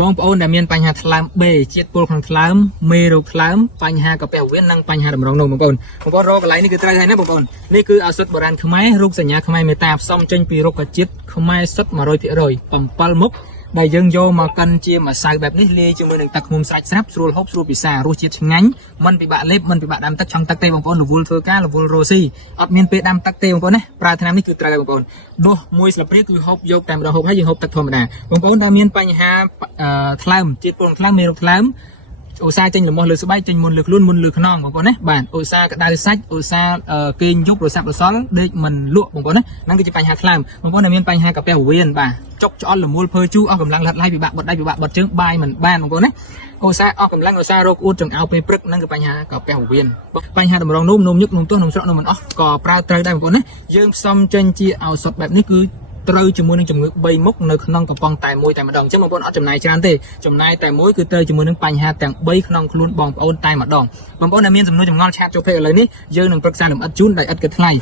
បងប្អូនដែលមានបញ្ហាថ្លើម B ជាតិពុលក្នុងថ្លើមមេរោគថ្លើមបញ្ហាកាពះវៀននិងបញ្ហាតម្រងនោមបងប្អូនរកកន្លែងនេះគឺត្រូវហើយណាបងប្អូននេះគឺឱសថបុរាណខ្មែររូបសញ្ញាខ្មែរមេតាផ្សំចេញពីរុក្ខជាតិខ្មែរសុទ្ធ 100% 7 មុខដែលយើងយកមកកិនជាម្សៅបែបនេះលាយជាមួយនឹងទឹកឃ្មុំស្រាច់ស្រាប់ស្រួលហូបស្រួលពិសាររសជាតិឆ្ងាញ់មិនពិបាកលេបមិនពិបាកដាំទឹកឆុងទឹកទេបងប្អូនរវល់ធ្វើការរវល់រស់ស៊ីអត់មានពេលដាំទឹកទេបងប្អូនណាប្រើថ្នាំនេះគឺត្រូវហើយបងប្អូនដុសមួយស្លាបព្រាគឺហូបយកតែម្ដងហូបហើយយើងហូបទឹកធម្មតាបងប្អូនដែលមានបញ្ហាថ្លើមជាតិពុលថ្លើមមេរោគថ្លើមឧស្សាហ៍ចេញលំមោះលើស្បែកចេញមុនលើខ្លួនមុនលើខ្នងបងប្អូនណាបាទឧស្សាហ៍ក្តៅសាច់ឧស្សាហ៍គេងយប់រសាប់រសល់ដេកមិនលក់បងប្អូនណាហ្នឹងគឺជាបញ្ហាថ្លើមបងប្អូនដែលមានបញ្ហាកាពះវៀនបាទចុកច្អល់លមូលភើជូរអស់កម្លាំងលះថ្លៃពិបាកបត់ដៃពិបាកបត់ជើងបាយមិនបានបងប្អូនណាឧស្សាហ៍អស់កម្លាំងឧស្សាហ៍រោគអួតចង្អោរពេលព្រឹកហ្នឹងគឺបញ្ហាកាពះវៀនបញ្ហាតម្រងនោមញឹកនោមទាស់នោមស្រក់នោមមិនអស់ក៏ប្រើត្រូវដែរបងប្អូនណាយើងផ្សំចេញជាឱសថបែបនេះគឺត្រូវជាមួយនឹងជំងឺ3មុខនៅក្នុងកំប៉ុងតែមួយតែម្ដងអញ្ចឹងបងប្អូនអត់ចំណាយច្រើនទេចំណាយតែមួយគឺត្រូវជាមួយនឹងបញ្ហាទាំង3ក្នុងខ្លួនបងប្អូនតែម្ដងបងប្អូនដែលមានសំណួរចម្ងល់ឆាតចូលពេកឥឡូវនេះយើងនឹងប្រឹក្សាលម្អិតជូនដោយឥតគិតថ្លៃ